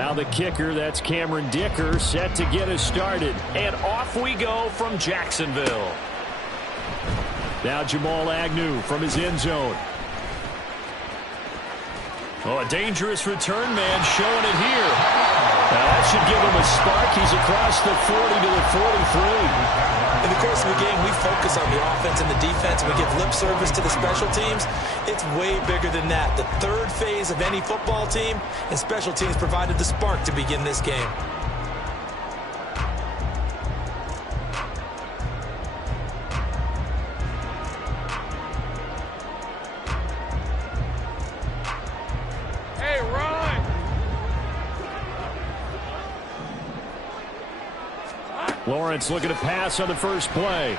Now the kicker, that's Cameron Dicker, set to get us started. And off we go from Jacksonville. Now Jamal Agnew from his end zone. Oh, a dangerous return man showing it here. Now that should give him a spark. He's across the 40 to the 43. In the course of the game, we focus on the offense and the defense. We give lip service to the special teams. It's way bigger than that. The third phase of any football team, and special teams provided the spark to begin this game. Lawrence looking to pass on the first play.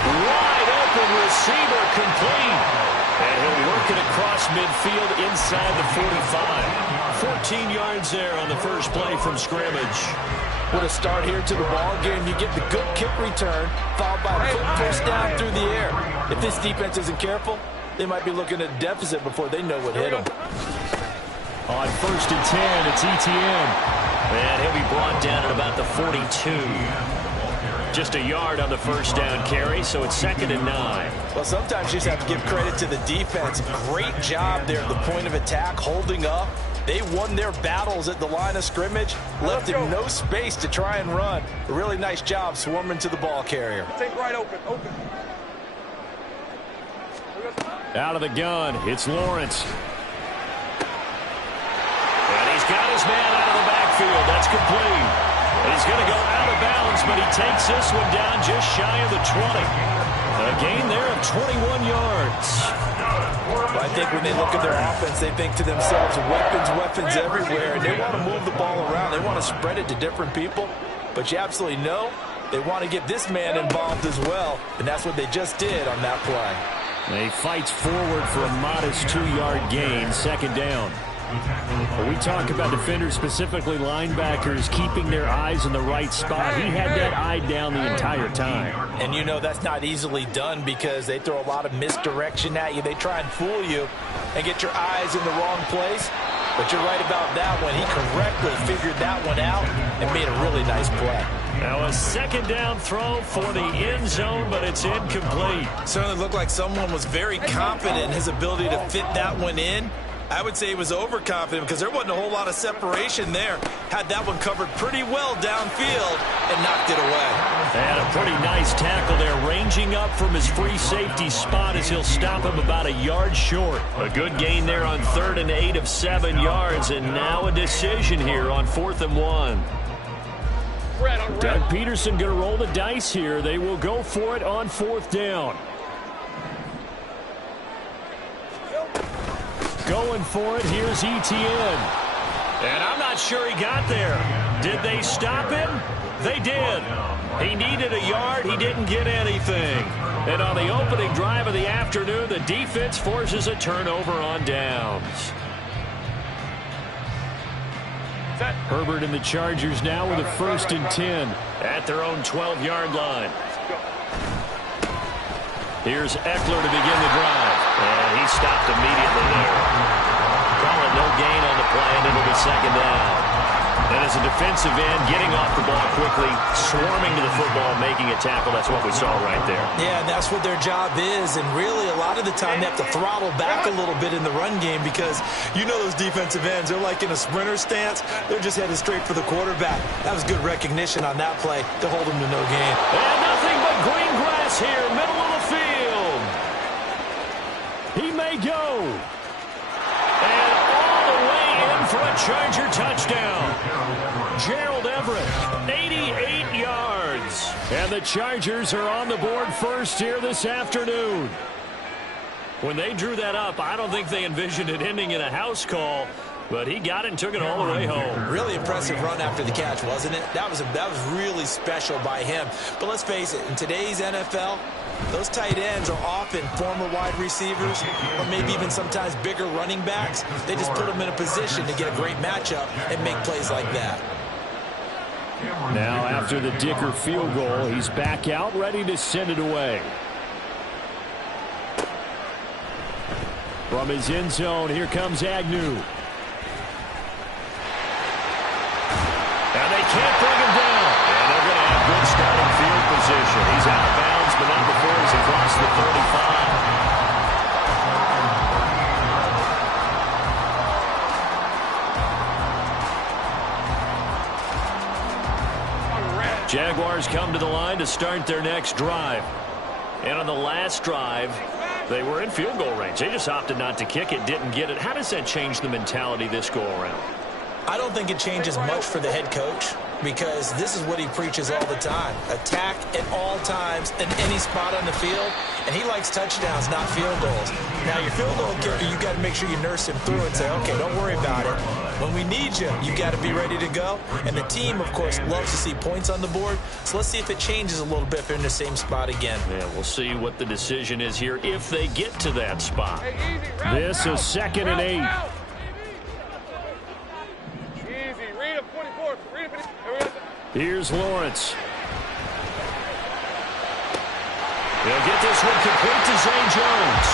Wide open receiver complete. And he'll work it across midfield inside the 45. 14 yards there on the first play from scrimmage. What a start here to the ball game. You get the good kick return, followed by a quick first down through the air. If this defense isn't careful, they might be looking at a deficit before they know what hit them. On 1st and 10, it's ETN. And he'll be brought down at about the 42. Just a yard on the first down carry, so it's 2nd and 9. Well, sometimes you just have to give credit to the defense. Great job there at the point of attack, holding up. They won their battles at the line of scrimmage, left him no space to try and run. A really nice job swarming to the ball carrier. Take right open. Out of the gun, it's Lawrence. And he's got his man out of the backfield. That's complete. And he's going to go out of bounds, but he takes this one down just shy of the 20. A gain there of 21 yards. I think when they look at their offense, they think to themselves, weapons everywhere. And they want to move the ball around. They want to spread it to different people. But you absolutely know they want to get this man involved as well. And that's what they just did on that play. He fights forward for a modest 2-yard gain, 2nd down. When we talk about defenders, specifically linebackers, keeping their eyes in the right spot, he had that eye down the entire time. And you know that's not easily done because they throw a lot of misdirection at you. They try and fool you and get your eyes in the wrong place. But you're right about that one. He correctly figured that one out and made a really nice play. Now a 2nd down throw for the end zone, but it's incomplete. Certainly looked like someone was very confident in his ability to fit that one in. I would say he was overconfident because there wasn't a whole lot of separation there. Had that one covered pretty well downfield and knocked it away. And a pretty nice tackle there, ranging up from his free safety spot as he'll stop him about a yard short. A good gain there on 3rd and 8 of 7 yards, and now a decision here on 4th and 1. Doug Peterson going to roll the dice here. They will go for it on 4th down. Going for it, here's ETN. And I'm not sure he got there. Did they stop him? They did. He needed a yard. He didn't get anything. And on the opening drive of the afternoon, the defense forces a turnover on downs. Herbert and the Chargers now with a 1st and 10 at their own 12-yard line. Here's Eckler to begin the drive. And he stopped immediately there. Calling no gain on the play, and it'll be 2nd down. And as a defensive end, getting off the ball quickly, swarming to the football, making a tackle, that's what we saw right there. Yeah, that's what their job is. And really, a lot of the time, they have to throttle back a little bit in the run game because you know those defensive ends, they're like in a sprinter stance. They're just headed straight for the quarterback. That was good recognition on that play to hold them to no gain. And nothing but green grass here, middle of the field. He may go. And all the way in for a Charger touchdown. Gerald Everett, 88 yards. And the Chargers are on the board first here this afternoon. When they drew that up, I don't think they envisioned it ending in a house call. But he got it and took it all the way home. Really impressive run after the catch, wasn't it? That was really special by him. But let's face it, in today's NFL, those tight ends are often former wide receivers or maybe even sometimes bigger running backs. They just put them in a position to get a great matchup and make plays like that. Now after the Dicker field goal, he's back out ready to send it away. From his end zone, here comes Agnew. can't bring him down. And they're going to have good starting field position. He's out of bounds, but not before he's across the 35. Jaguars come to the line to start their next drive. And on the last drive, they were in field goal range. They just opted not to kick it, didn't get it. How does that change the mentality this go-around? I don't think it changes much for the head coach because this is what he preaches all the time. Attack at all times in any spot on the field, and he likes touchdowns, not field goals. Now, your field goal kicker, you got to make sure you nurse him through and say, okay, don't worry about it. When we need you, you got to be ready to go. And the team, of course, loves to see points on the board. So let's see if it changes a little bit if they're in the same spot again. Yeah, we'll see what the decision is here if they get to that spot. This is 2nd and 8. Here's Lawrence. They'll get this one complete to Zay Jones.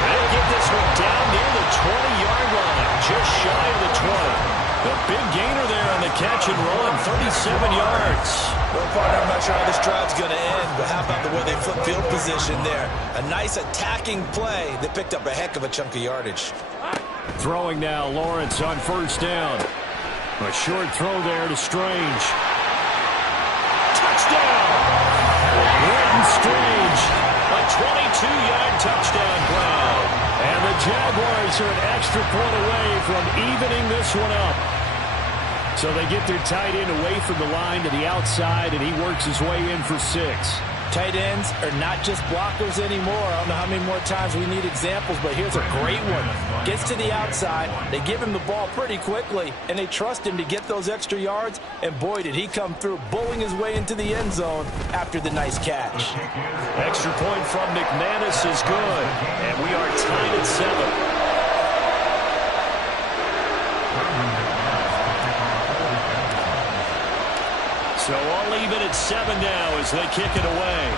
They'll get this one down near the 20-yard line, just shy of the 20. The big gainer there on the catch and run, 37 yards. Well, partner, I'm not sure how this drive's going to end, but how about the way they flip field position there? A nice attacking play that picked up a heck of a chunk of yardage. Throwing now, Lawrence on 1st down. A short throw there to Strange. Touchdown! Brenton Strange, a 22-yard touchdown grab. And the Jaguars are an extra point away from evening this one up. So they get their tight end away from the line to the outside, and he works his way in for 6. Tight ends are not just blockers anymore. I don't know how many more times we need examples, but here's a great one. Gets to the outside, they give him the ball pretty quickly, and they trust him to get those extra yards, and boy, did he come through, bowling his way into the end zone after the nice catch. Extra point from McManus is good, and we are tied at 7. So all even at 7 now as they kick it away.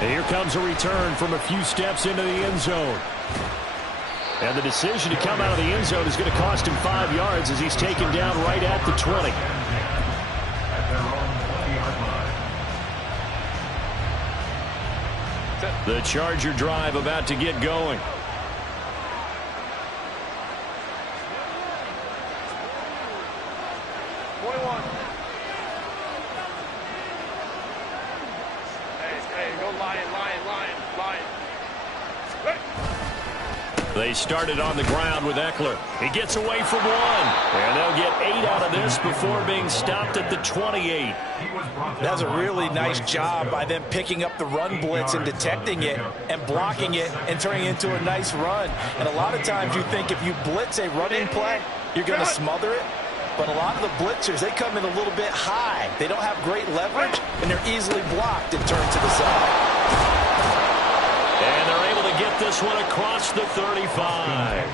And here comes a return from a few steps into the end zone. And the decision to come out of the end zone is going to cost him 5 yards as he's taken down right at the 20. The Charger drive about to get going. They started on the ground with Eckler. He gets away from 1. And they'll get 8 out of this before being stopped at the 28. That's a really nice job by them picking up the run blitz and detecting it and blocking it and turning it into a nice run. And a lot of times you think if you blitz a running play, you're going to smother it. But a lot of the blitzers, they come in a little bit high. They don't have great leverage, and they're easily blocked and turned to the side. And they're able to get this one across the 35.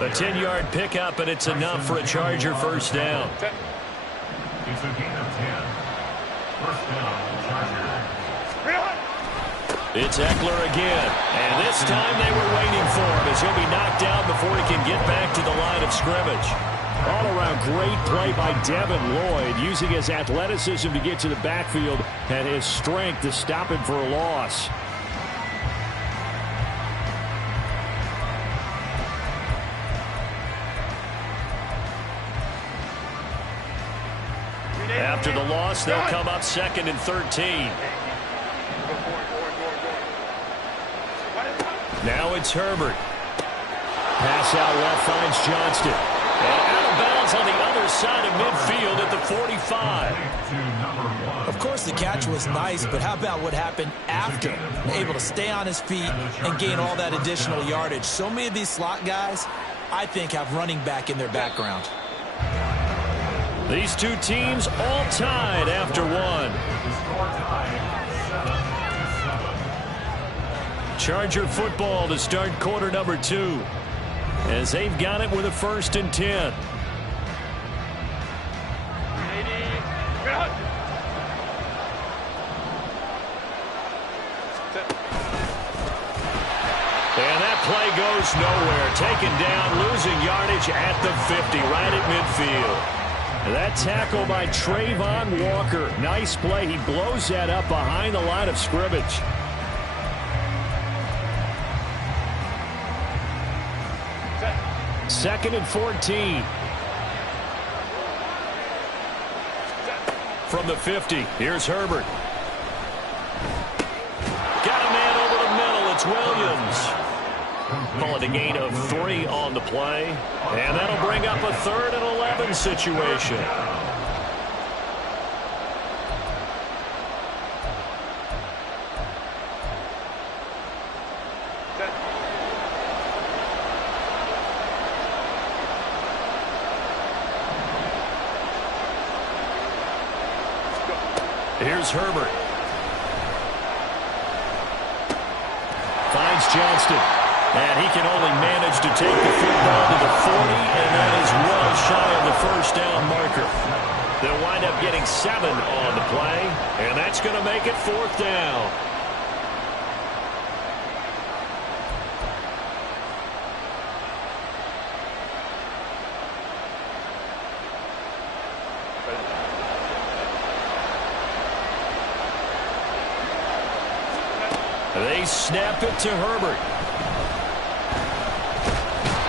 A 10-yard pickup, and it's enough for a Charger 1st down. It's a gain of 10. 1st down, Charger. It's Eckler again. And this time they were waiting for him as he'll be knocked down before he can get back to the line of scrimmage. All-around great play by Devin Lloyd, using his athleticism to get to the backfield and his strength to stop him for a loss. After the loss, they'll come up 2nd and 13. Now it's Herbert. Pass out left finds Johnston. And out of bounds on the other side of midfield at the 45. Of course, the catch was nice, but how about what happened after? Able to stay on his feet and gain all that additional yardage. So many of these slot guys, I think, have running back in their background. These two teams all tied after 1. Charger football to start quarter number 2. As they've got it with a 1st and 10. And that play goes nowhere. Taken down, losing yardage at the 50, right at midfield. That tackle by Trayvon Walker. Nice play. He blows that up behind the line of scrimmage. Second and 14. From the 50, here's Herbert. Got a man over the middle. It's Williams. Call it a gain of 3 on the play. And that'll bring up a 3rd and 11 situation. Here's Herbert. Finds Johnston. And he can only manage to take the football to the 40, and that is well shy of the first down marker. They'll wind up getting 7 on the play, and that's going to make it 4th down. They snap it to Herbert.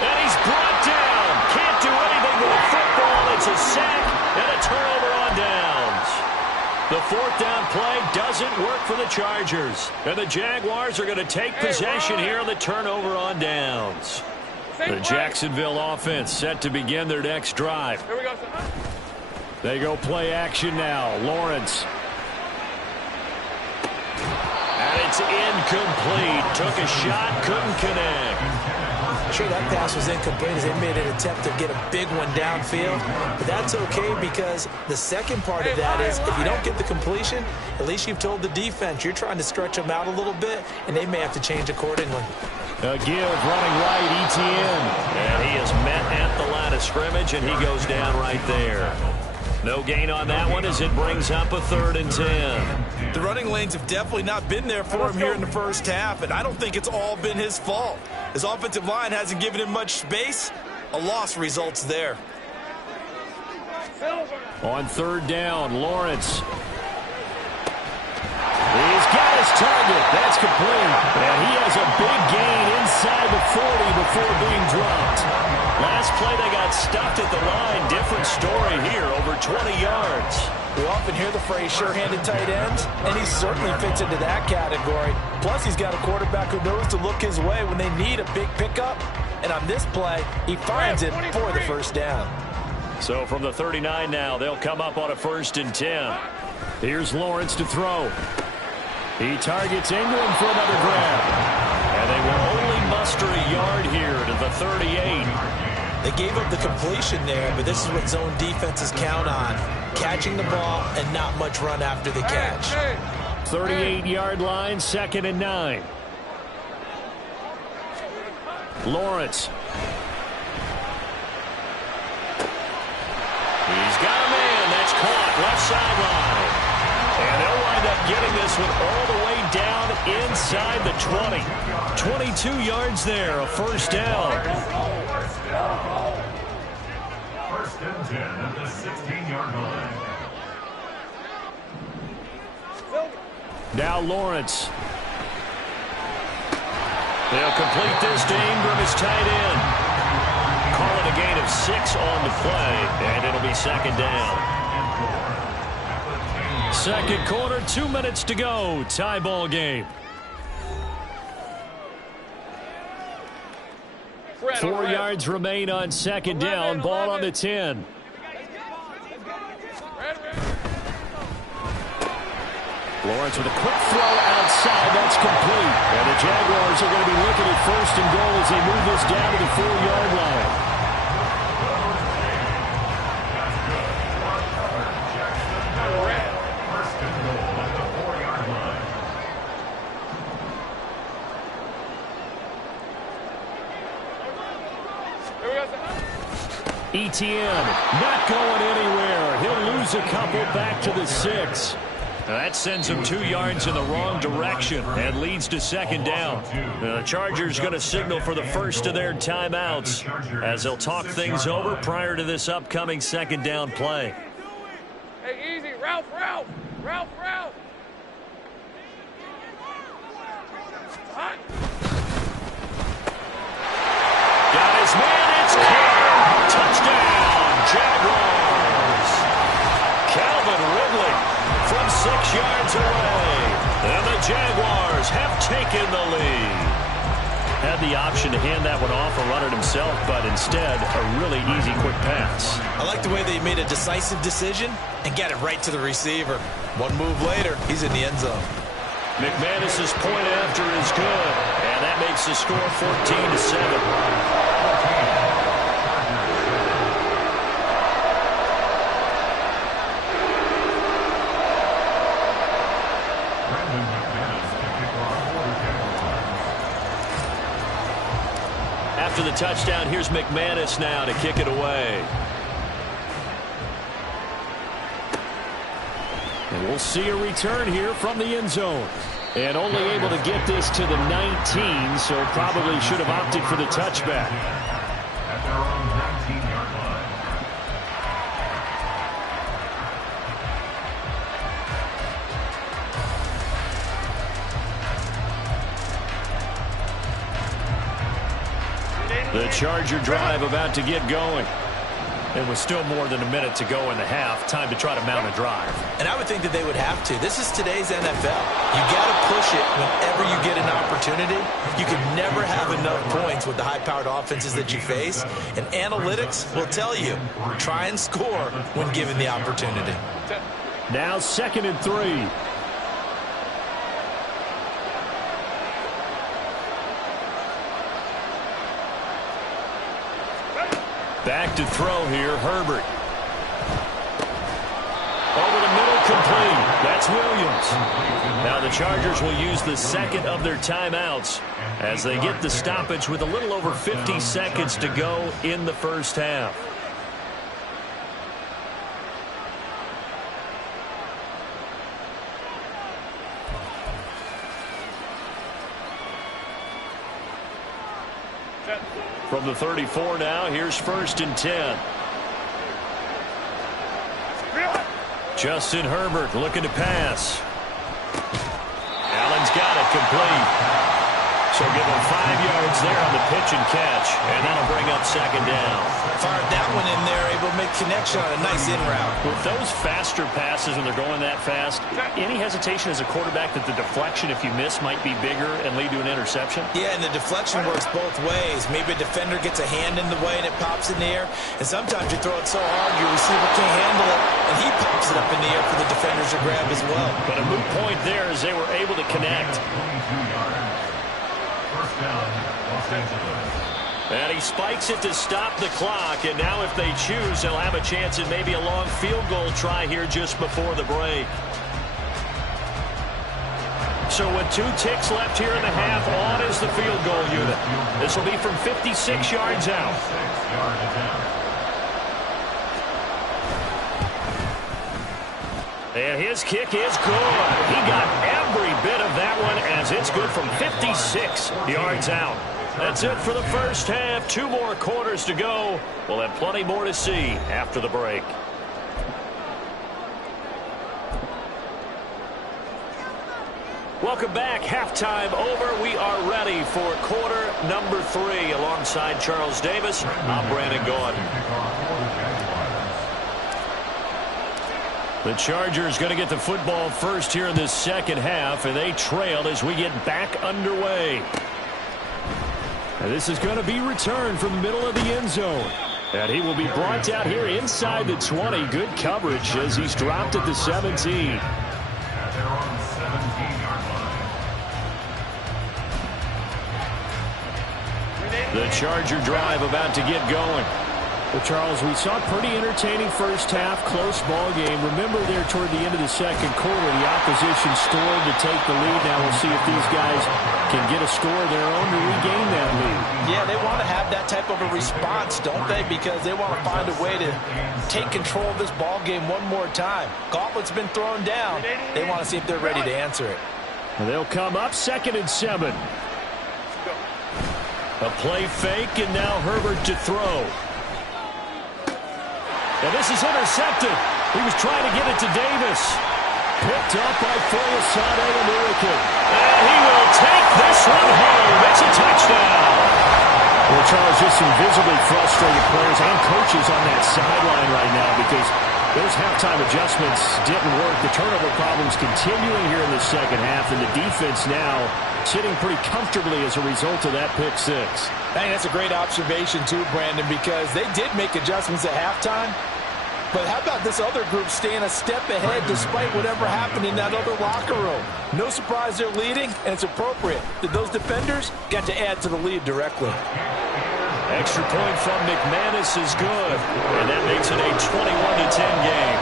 And he's brought down. Can't do anything with the football. It's a sack and a turnover on downs. The 4th down play doesn't work for the Chargers. And the Jaguars are going to take possession here on the turnover on downs. The Jacksonville offense set to begin their next drive. Here we go. They go play action now. Lawrence. And it's incomplete. Took a shot, couldn't connect. Sure, that pass was incomplete as they made an attempt to get a big one downfield. But that's okay because the second part of that is if you don't get the completion, at least you've told the defense you're trying to stretch them out a little bit, and they may have to change accordingly. A give running right, Etienne. And he is met at the line of scrimmage, and he goes down right there. No gain on that one as it brings up a 3rd and 10. The running lanes have definitely not been there for him here in the first half, and I don't think it's all been his fault. His offensive line hasn't given him much space. A loss results there. On 3rd down, Lawrence. He's got his target. That's complete. And he has a big gain inside the 40 before being dropped. Last play they got stuffed at the line. Different story here, over 20 yards. We often hear the phrase sure-handed tight ends, and he certainly fits into that category. Plus, he's got a quarterback who knows to look his way when they need a big pickup. And on this play, he finds it for the first down. So from the 39 now, they'll come up on a 1st and 10. Here's Lawrence to throw. He targets Ingram for another grab. And they will only muster a yard here to the 38. They gave up the completion there, but this is what zone defenses count on. Catching the ball and not much run after the catch. 38-yard line, 2nd and 9. Lawrence. He's got a man. That's caught. Left sideline. And they'll wind up getting this one all the way down inside the 20. 22 yards there, a 1st down. 1st and 10 at the 16-yard line. Now Lawrence. They'll complete this to Ingram as tight end. Call it a gain of 6 on the play, and it'll be 2nd down. 2nd quarter, 2 minutes to go. Tie ball game. 4 yards remain on 2nd down. Ball on the 10. Lawrence with a quick throw outside. That's complete. And the Jaguars are going to be looking at 1st and goal as they move this down to the 4-yard line. Etienne not going anywhere. He'll lose a couple back to the 6. That sends them 2 yards in the wrong direction and leads to second down. The Chargers going to signal for the first of their timeouts as they'll talk things over prior to this upcoming second down play. Hey, easy. Ralph. Got his man. It's caught. Touchdown, Jaguars. Calvin Ridley from 6 yards away. And the Jaguars have taken the lead. Had the option to hand that one off or run it himself, but instead, a really easy, quick pass. I like the way they made a decisive decision and got it right to the receiver. One move later, he's in the end zone. McManus's point after is good, and that makes the score 14-7. After the touchdown, here's McManus now to kick it away. And we'll see a return here from the end zone. And only able to get this to the 19, so probably should have opted for the touchback. At their own 19-yard line. The Charger drive about to get going. It was still more than a minute to go in the half. Time to try to mount a drive. And I would think that they would have to. This is today's NFL. You got to push it whenever you get an opportunity. You can never have enough points with the high-powered offenses that you face. And analytics will tell you, try and score when given the opportunity. Now 2nd and 3. Back to throw here, Herbert. Over the middle, complete. That's Williams. Now the Chargers will use the second of their timeouts as they get the stoppage with a little over 50 seconds to go in the first half. From the 34 now, here's 1st and 10. Justin Herbert looking to pass. Allen's got it complete. So give him 5 yards there on the pitch and catch, and that'll bring up second down. Fired that one in there, able to make connection on a nice in route. With those faster passes and they're going that fast, any hesitation as a quarterback that the deflection, if you miss, might be bigger and lead to an interception? Yeah, and the deflection works both ways. Maybe a defender gets a hand in the way and it pops in the air, and sometimes you throw it so hard your receiver can't handle it, and he pops it up in the air for the defenders to grab as well. But a moot point there as they were able to connect. 22 yards. First down, Los Angeles. And he spikes it to stop the clock, and now if they choose, they'll have a chance at maybe a long field goal try here just before the break. So with 2 ticks left here in the half, on is the field goal unit. This will be from 56 yards out. 6 yards out. And his kick is good. He got every bit of that one as it's good from 56 yards out. That's it for the first half. 2 more quarters to go. We'll have plenty more to see after the break. Welcome back. Halftime over. We are ready for quarter number 3. Alongside Charles Davis, I'm Brandon Gaudin. The Chargers going to get the football first here in this second half, and they trail as we get back underway. And this is going to be returned from the middle of the end zone. And he will be brought down here inside the 20. Good coverage as he's dropped at the 17. At their own 17-yard line. The Charger drive about to get going. Well, Charles, we saw a pretty entertaining first half, close ball game. Remember there toward the end of the second quarter, the opposition scored to take the lead. Now we'll see if these guys can get a score of their own to regain that lead. Yeah, they want to have that type of a response, don't they? Because they want to find a way to take control of this ball game one more time. Gauntlet's been thrown down. They want to see if they're ready to answer it. And they'll come up 2nd and 7. A play fake, and now Herbert to throw. And this is intercepted. He was trying to get it to Davis. Picked up by Foyesade American. And he will take this one home. It's a touchdown. Well, Charles, just some visibly frustrated players and coaches on that sideline right now because those halftime adjustments didn't work. The turnover problems continuing here in the second half, and the defense now sitting pretty comfortably as a result of that pick six. I think that's a great observation too, Brandon, because they did make adjustments at halftime. But how about this other group staying a step ahead despite whatever happened in that other locker room? No surprise they're leading, and it's appropriate that those defenders got to add to the lead directly. Extra point from McManus is good, and that makes it a 21-10 game.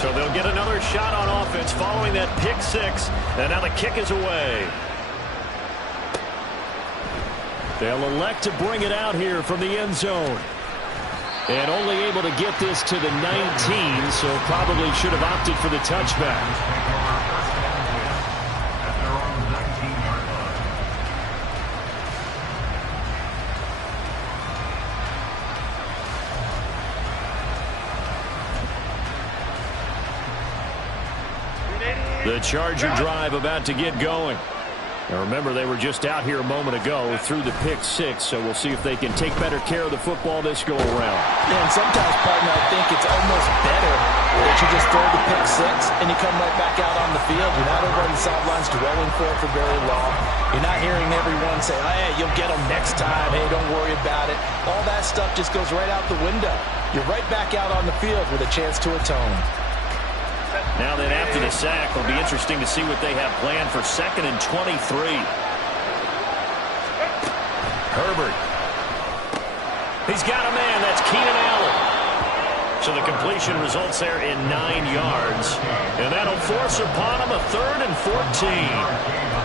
So they'll get another shot on offense following that pick six, and now the kick is away. They'll elect to bring it out here from the end zone. And only able to get this to the 19, so probably should have opted for the touchback. The Charger drive about to get going. Now remember, they were just out here a moment ago through the pick six, so we'll see if they can take better care of the football this go around. Yeah, and sometimes, partner, I think it's almost better that you just throw the pick six and you come right back out on the field. You're not over on the sidelines dwelling for it for very long. You're not hearing everyone say, hey, you'll get them next time. Hey, don't worry about it. All that stuff just goes right out the window. You're right back out on the field with a chance to atone. Now then, after the sack, it'll be interesting to see what they have planned for 2nd and 23. Herbert. He's got a man. That's Keenan Allen. So the completion results there in 9 yards. And that'll force upon him a 3rd and 14.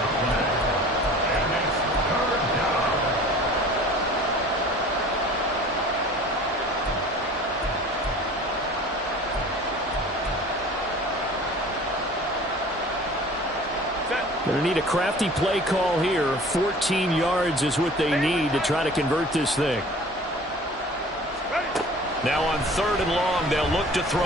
Going to need a crafty play call here. 14 yards is what they need to try to convert this thing. Now on 3rd and long, they'll look to throw.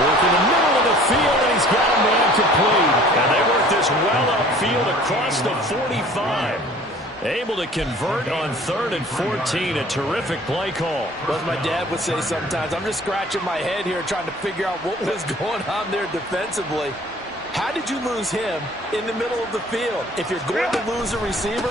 Work in the middle of the field, and he's got a man complete. And they work this well upfield across the 45. Able to convert on 3rd and 14. A terrific play call. Well, as my dad would say sometimes, I'm just scratching my head here trying to figure out what was going on there defensively. How did you lose him in the middle of the field? If you're going to lose a receiver,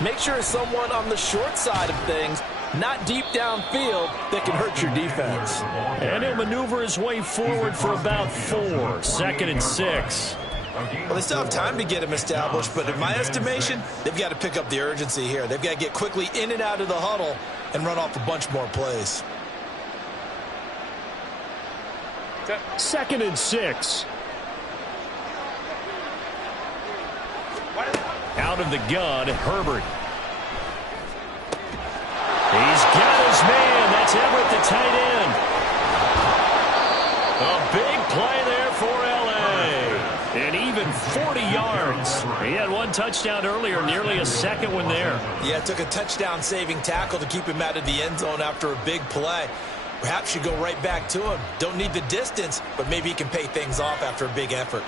make sure it's someone on the short side of things, not deep downfield, that can hurt your defense. And he'll maneuver his way forward for about 4. 2nd and 6. Well, they still have time to get him established, but in my estimation, they've got to pick up the urgency here. They've got to get quickly in and out of the huddle and run off a bunch more plays. 2nd and 6. Out of the gun, Herbert. He's got his man. That's Everett, the tight end. A big play there for L.A. And even 40 yards. He had 1 touchdown earlier, nearly a 2nd one there. Yeah, it took a touchdown-saving tackle to keep him out of the end zone after a big play. Perhaps you go right back to him. Don't need the distance, but maybe he can pay things off after a big effort.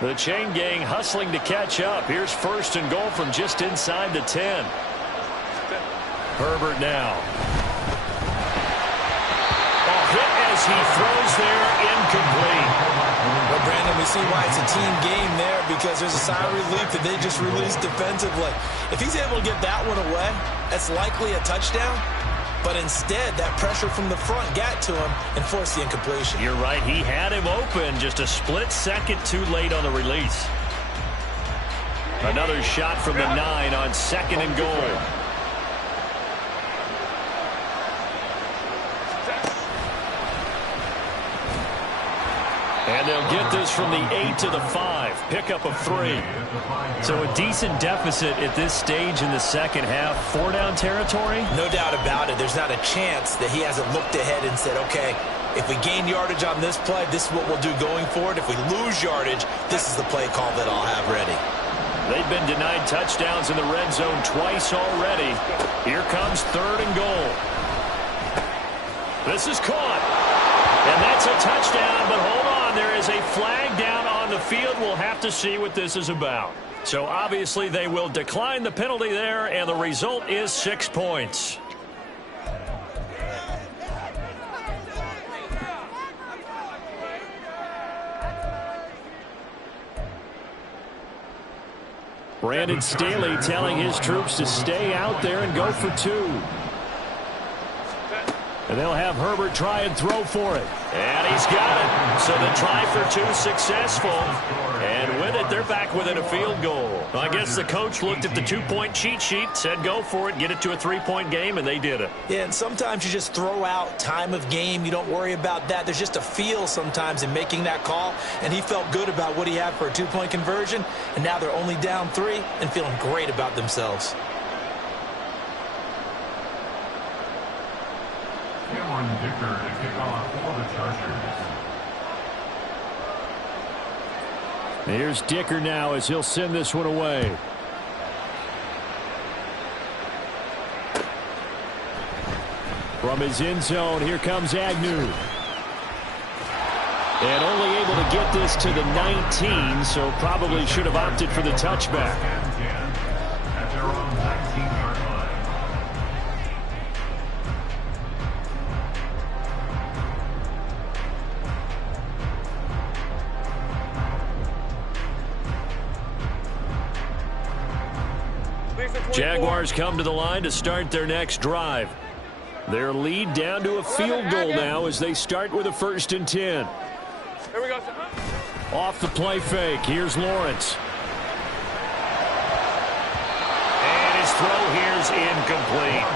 The chain gang hustling to catch up. Here's 1st and goal from just inside the 10. Herbert now. A hit as he throws there, incomplete. Well, Brandon, we see why it's a team game there, because there's a sigh of relief that they just released defensively. If he's able to get that one away, that's likely a touchdown. But instead, that pressure from the front got to him and forced the incompletion. You're right. He had him open, just a split second too late on the release. Another shot from the 9 on 2nd and goal. And they'll get this from the 8 to the 5. Pickup of 3. So a decent deficit at this stage in the second half. 4-down territory? No doubt about it. There's not a chance that he hasn't looked ahead and said, okay, if we gain yardage on this play, this is what we'll do going forward. If we lose yardage, this is the play call that I'll have ready. They've been denied touchdowns in the red zone twice already. Here comes 3rd and goal. This is caught. And that's a touchdown, but hold on. There is a flag down on the field. We'll have to see what this is about. So obviously they will decline the penalty there, and the result is 6 points. Brandon Staley telling his troops to stay out there and go for 2. And they'll have Herbert try and throw for it. And he's got it. So the try for 2 successful. And with it, they're back within a field goal. Well, I guess the coach looked at the 2-point cheat sheet, said go for it, get it to a 3-point game, and they did it. Yeah, and sometimes you just throw out time of game. You don't worry about that. There's just a feel sometimes in making that call. And he felt good about what he had for a 2-point conversion. And now they're only down 3 and feeling great about themselves. Cameron Dicker to kick off for the Chargers. Here's Dicker now as he'll send this one away. From his end zone, here comes Agnew. And only able to get this to the 19, so probably should have opted for the touchback. At their own 19-yard line. Jaguars come to the line to start their next drive. Their lead down to a field goal now as they start with a 1st and 10. Here we go. Off the play fake. Here's Lawrence. And his throw here's incomplete.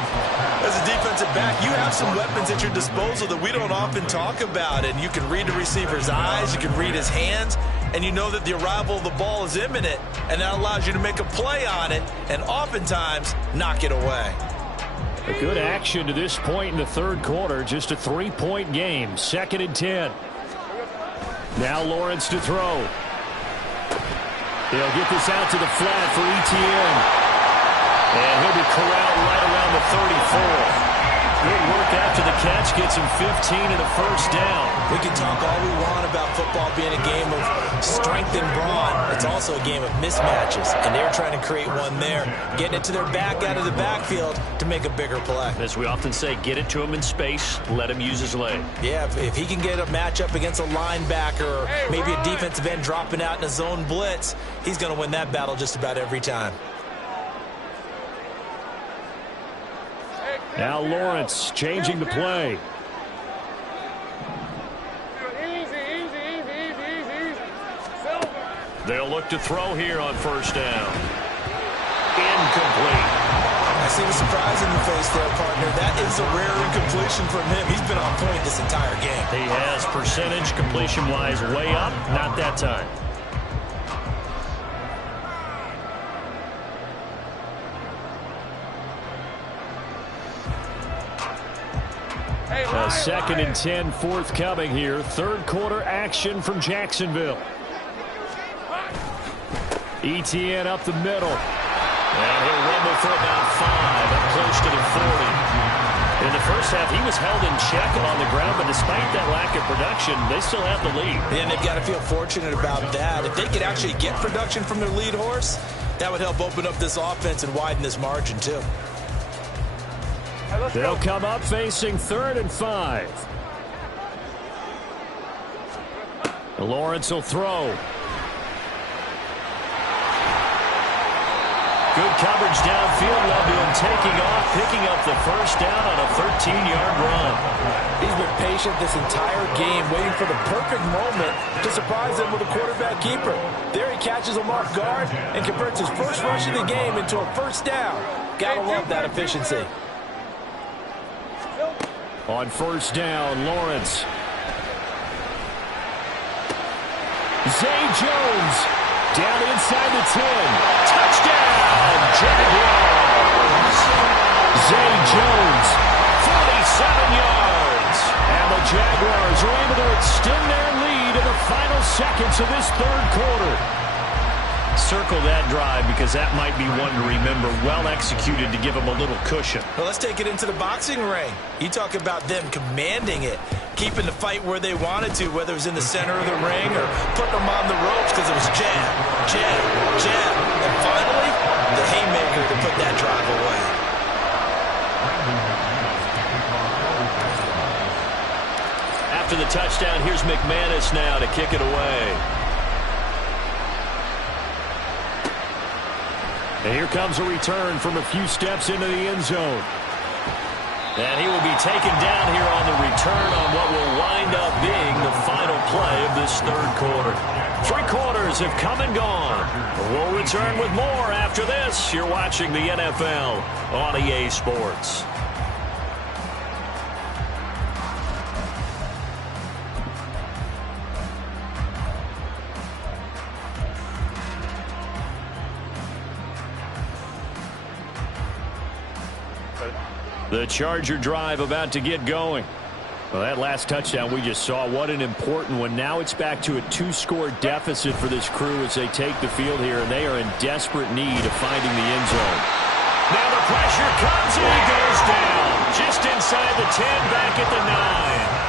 As a defensive back, you have some weapons at your disposal that we don't often talk about. And you can read the receiver's eyes, you can read his hands, and you know that the arrival of the ball is imminent, and that allows you to make a play on it and oftentimes knock it away. A good action to this point in the 3rd quarter. Just a 3-point game. 2nd and 10. Now Lawrence to throw. He'll get this out to the flat for Etienne. And he'll be corralled right around the 34. Good work after the catch. Gets him 15 and a 1st down. We can talk all we want about football being a game of strength and brawn. It's also a game of mismatches, and they're trying to create one there, getting it to their back out of the backfield to make a bigger play. As we often say, get it to him in space, let him use his leg. Yeah, if he can get a matchup against a linebacker or maybe a defensive end dropping out in a zone blitz, he's going to win that battle just about every time. Now Lawrence changing the play. They'll look to throw here on 1st down. Incomplete. I see the surprise in the face there, partner. That is a rare incompletion from him. He's been on point this entire game. He has percentage completion-wise way up. Not that time. A 2nd and 10 forthcoming here. 3rd quarter action from Jacksonville. Etienne up the middle. And he'll rumble for about 5, up close to the 40. In the first half, he was held in check on the ground, but despite that lack of production, they still have the lead. And they've got to feel fortunate about that. If they could actually get production from their lead horse, that would help open up this offense and widen this margin, too. They'll come up facing 3rd and 5. Lawrence will throw. Good coverage downfield. Love to him taking off, picking up the first down on a 13-yard run. He's been patient this entire game, waiting for the perfect moment to surprise them with a quarterback keeper. There he catches him off guard and converts his first rush of the game into a first down. Gotta love that efficiency. On first down, Lawrence. Zay Jones down inside the 10. Touchdown, Jaguars! Zay Jones, 47 yards. and the Jaguars are able to extend their lead in the final seconds of this third quarter. Circle that drive because that might be one to remember. Well executed to give them a little cushion. Well, let's take it into the boxing ring. You talk about them commanding it, keeping the fight where they wanted to, whether it was in the center of the ring or putting them on the ropes because it was jab, jab, jab. And finally, the haymaker to put that drive away. After the touchdown, here's McManus now to kick it away. And here comes a return from a few steps into the end zone. And he will be taken down here on the return on what will wind up being the final play of this third quarter. 3 quarters have come and gone. We'll return with more after this. You're watching the NFL on EA Sports. The Charger drive about to get going. Well, that last touchdown we just saw, what an important one. Now it's back to a 2-score deficit for this crew as they take the field here, and they are in desperate need of finding the end zone. Now the pressure comes and he goes down. Just inside the 10, back at the 9.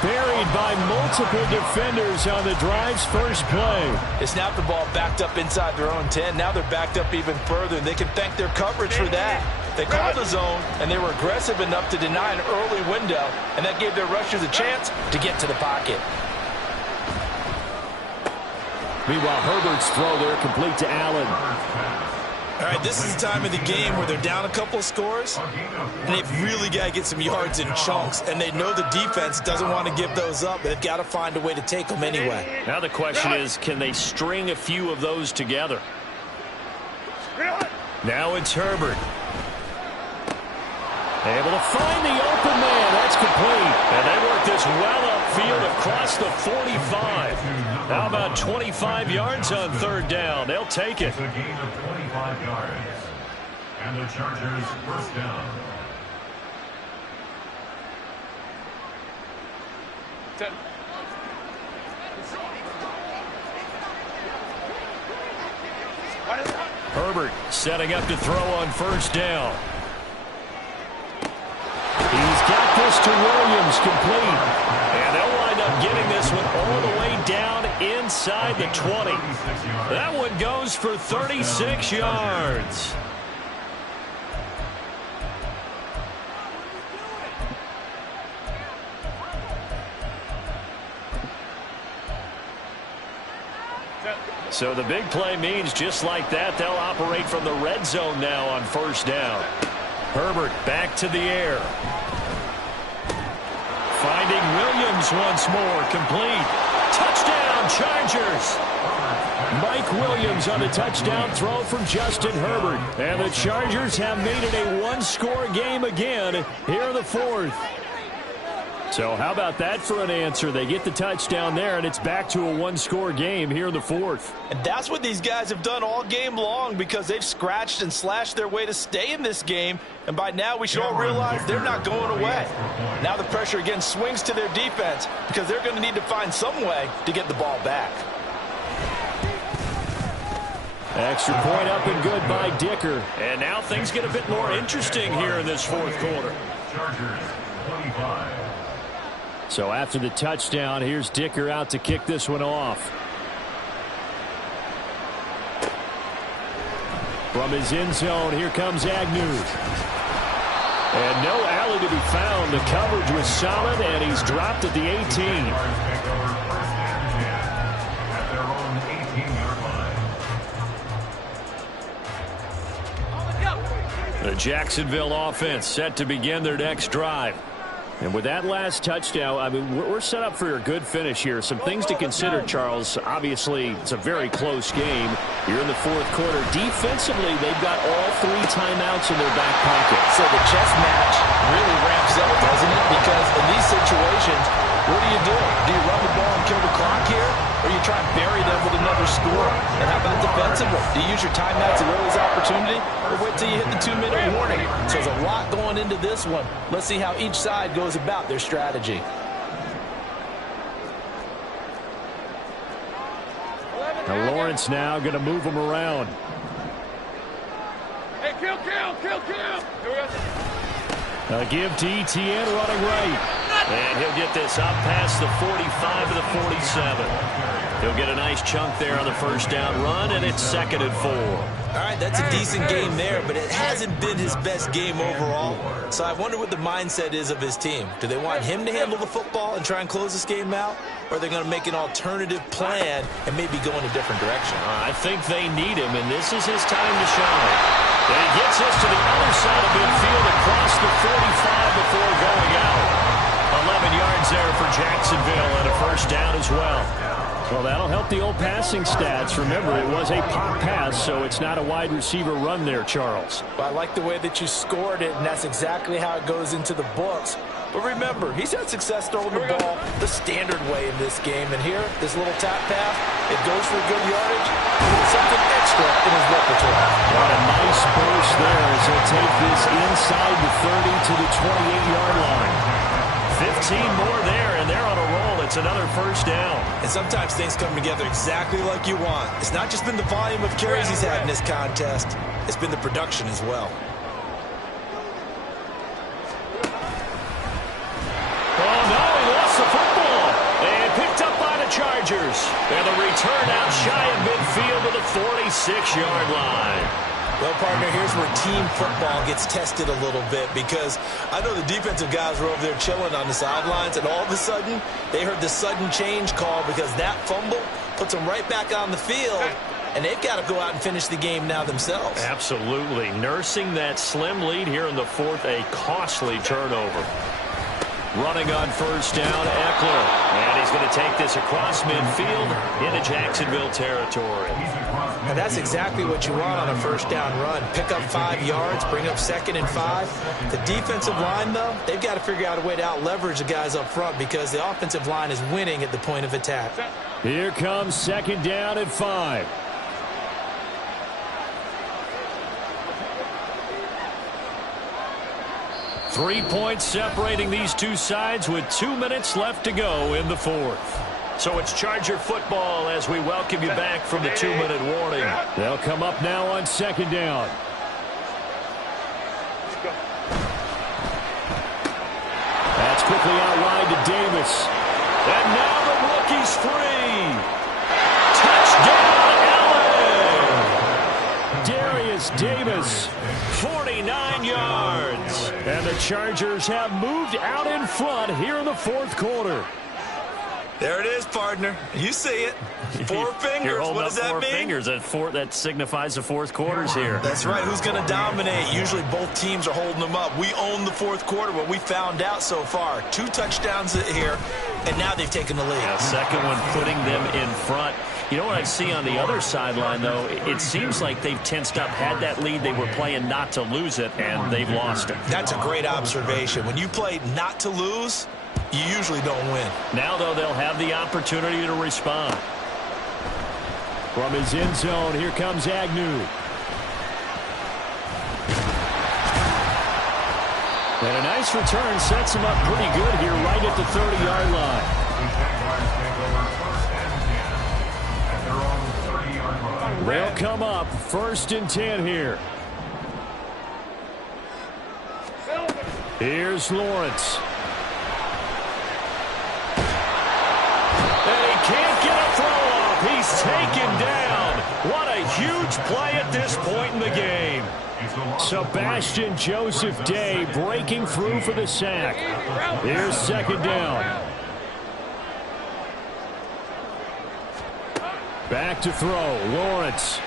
Buried by multiple defenders on the drive's first play. They snapped the ball backed up inside their own 10. Now they're backed up even further, and they can thank their coverage for that. They called the zone, and they were aggressive enough to deny an early window, and that gave their rushers a chance to get to the pocket. Meanwhile, Herbert's throw there complete to Allen. All right, this is the time of the game where they're down a couple of scores, and they've really got to get some yards in chunks, and they know the defense doesn't want to give those up, but they've got to find a way to take them anyway. Now the question is, can they string a few of those together? Now it's Herbert. Able to find the open man. That's complete. And they work this well upfield across the 45. How about 25 yards on third down? They'll take it. It's a gain of 25 yards. And the Chargers first down. Herbert setting up to throw on first down. He's got this to Williams, complete. And they'll wind up getting this one all the way down inside the 20. That one goes for 36 yards. So the big play means just like that, they'll operate from the red zone now on first down. Herbert back to the air. Finding Williams once more, complete. Touchdown, Chargers. Mike Williams on a touchdown throw from Justin Herbert. And the Chargers have made it a 1-score game again here in the fourth. So how about that for an answer? They get the touchdown there, and it's back to a 1-score game here in the fourth. And that's what these guys have done all game long because they've scratched and slashed their way to stay in this game. And by now we should all realize they're not going away. Now the pressure again swings to their defense because they're going to need to find some way to get the ball back. Extra point up and good by Dicker. And now things get a bit more interesting here in this fourth quarter. Chargers 25. So after the touchdown, here's Dicker out to kick this one off. From his end zone, here comes Agnew. And no alley to be found. The coverage was solid, and he's dropped at the 18. The Jacksonville offense set to begin their next drive. And with that last touchdown, I mean, we're set up for a good finish here. Some things to consider, Charles. Obviously, it's a very close game. You're in the fourth quarter. Defensively, they've got all 3 timeouts in their back pocket. So the chess match really ramps up, doesn't it? Because in these situations, what do? Do you run the ball and kill the clock here? Or you try and bury them with another score? And how about defensively? Do you use your timeouts at early's opportunity? Or wait till you hit the 2-minute warning? So there's a lot going into this one. Let's see how each side goes about their strategy. Now Lawrence now going to move them around. Hey, kill. Here we go. A give to Etienne running right. And he'll get this up past the 45 to the 47. He'll get a nice chunk there on the first down run, and it's 2nd and 4. All right, that's a decent game there, but it hasn't been his best game overall. So I wonder what the mindset is of his team. Do they want him to handle the football and try and close this game out? Or are they going to make an alternative plan and maybe go in a different direction? I think they need him, and this is his time to shine. And he gets us to the other side of midfield across the 45 before going out. 11 yards there for Jacksonville and a first down as well. Well, that'll help the old passing stats. Remember, it was a pop pass, so it's not a wide receiver run there, Charles. Well, I like the way that you scored it, and that's exactly how it goes into the books. But remember, he's had success throwing the ball the standard way in this game. And here, this little tap pass, it goes for good yardage. There's something extra in his repertoire. What a nice burst there as he'll take this inside the 30 to the 28-yard line. 15 more there, and they're on a roll. It's another first down. And sometimes things come together exactly like you want. It's not just been the volume of carries he's had in this contest. It's been the production as well. Oh, no, he lost the football. And picked up by the Chargers. And the return out shy of midfield to the 46-yard line. Well, partner, here's where team football gets tested a little bit, because I know the defensive guys were over there chilling on the sidelines, and all of a sudden, they heard the sudden change call because that fumble puts them right back on the field, and they've got to go out and finish the game now themselves. Absolutely. Nursing that slim lead here in the fourth, a costly turnover. Running on first down, Eckler. And he's going to take this across midfield into Jacksonville territory. And that's exactly what you want on a first down run. Pick up 5 yards, bring up 2nd and 5. The defensive line, though, they've got to figure out a way to out-leverage the guys up front because the offensive line is winning at the point of attack. Here comes 2nd down and 5. Three points separating these two sides with 2 minutes left to go in the fourth. So it's Charger football as we welcome you back from the 2-minute warning. They'll come up now on 2nd down. That's quickly out wide to Davis. And now the rookie's free. Touchdown, Allen! Darius Davis. 49 yards. And the Chargers have moved out in front here in the fourth quarter. There it is, partner. You see it. 4 fingers. You're holding what up does that 4 mean? fingers. That signifies the fourth quarter's here. That's right. Who's going to dominate? Usually both teams are holding them up. We own the fourth quarter, what we found out so far. 2 touchdowns here, and now they've taken the lead. Yeah, second one putting them in front. You know what I see on the other sideline, though? It seems like they've tensed up. Had that lead, they were playing not to lose it, and they've lost it. That's a great observation. When you play not to lose, you usually don't win. Now, though, they'll have the opportunity to respond. From his end zone, here comes Agnew. And a nice return sets him up pretty good here right at the 30-yard line. They'll come up 1st and 10 here. Here's Lawrence. And he can't get a throw off. He's taken down. What a huge play at this point in the game. Sebastian Joseph Day breaking through for the sack. Here's 2nd down. Back to throw, Lawrence.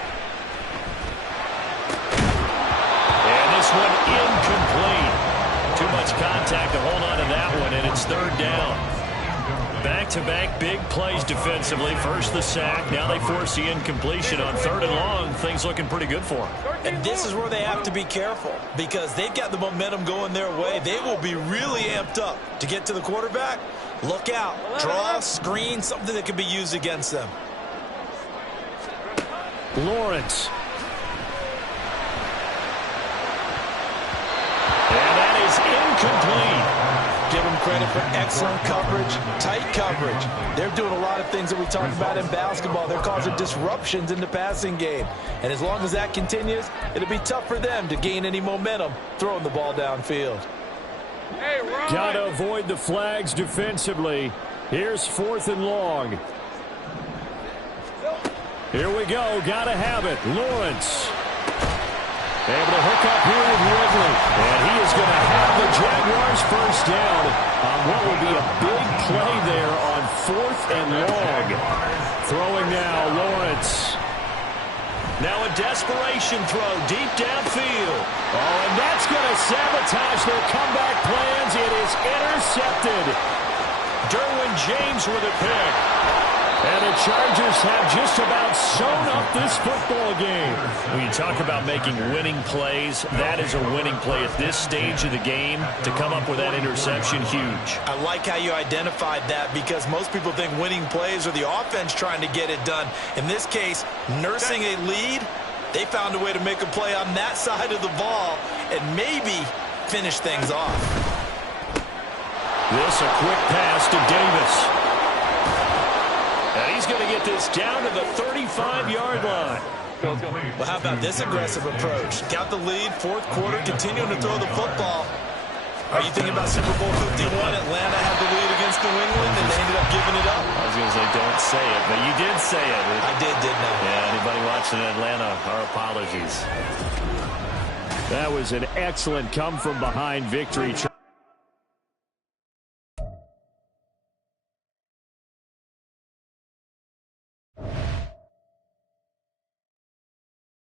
contact to hold on to that one, and it's third down. Back-to-back big plays defensively. First the sack. Now they force the incompletion on third and long. Things looking pretty good for them. And this is where they have to be careful because they've got the momentum going their way. They will be really amped up to get to the quarterback. Look out. Draw, screen, something that can be used against them. Lawrence. And that is incomplete. Give them credit for excellent coverage, tight coverage. They're doing a lot of things that we talk about in basketball. They're causing disruptions in the passing game. And as long as that continues, it'll be tough for them to gain any momentum throwing the ball downfield. Hey, got to avoid the flags defensively. Here's fourth and long. Here we go. Got to have it. Lawrence. Able to hook up here with Ridley. And he is going to have the Jaguars first down on what will be a big play there on fourth and long. Throwing now, Lawrence. Now a desperation throw deep downfield. Oh, and that's going to sabotage their comeback plans. It is intercepted. Derwin James with a pick. And the Chargers have just about sewn up this football game. When you talk about making winning plays, that is a winning play at this stage of the game. To come up with that interception, huge. I like how you identified that because most people think winning plays are the offense trying to get it done. In this case, nursing a lead, they found a way to make a play on that side of the ball and maybe finish things off. This a quick pass to Davis. And he's going to get this down to the 35-yard line. Well, how about this aggressive approach? Got the lead, fourth quarter, continuing to throw the football. Are you thinking about Super Bowl 51? Atlanta had the lead against New England, and they ended up giving it up. I was going to say don't say it, but you did say it. I did, didn't I? Yeah, anybody watching Atlanta, our apologies. That was an excellent come-from-behind victory.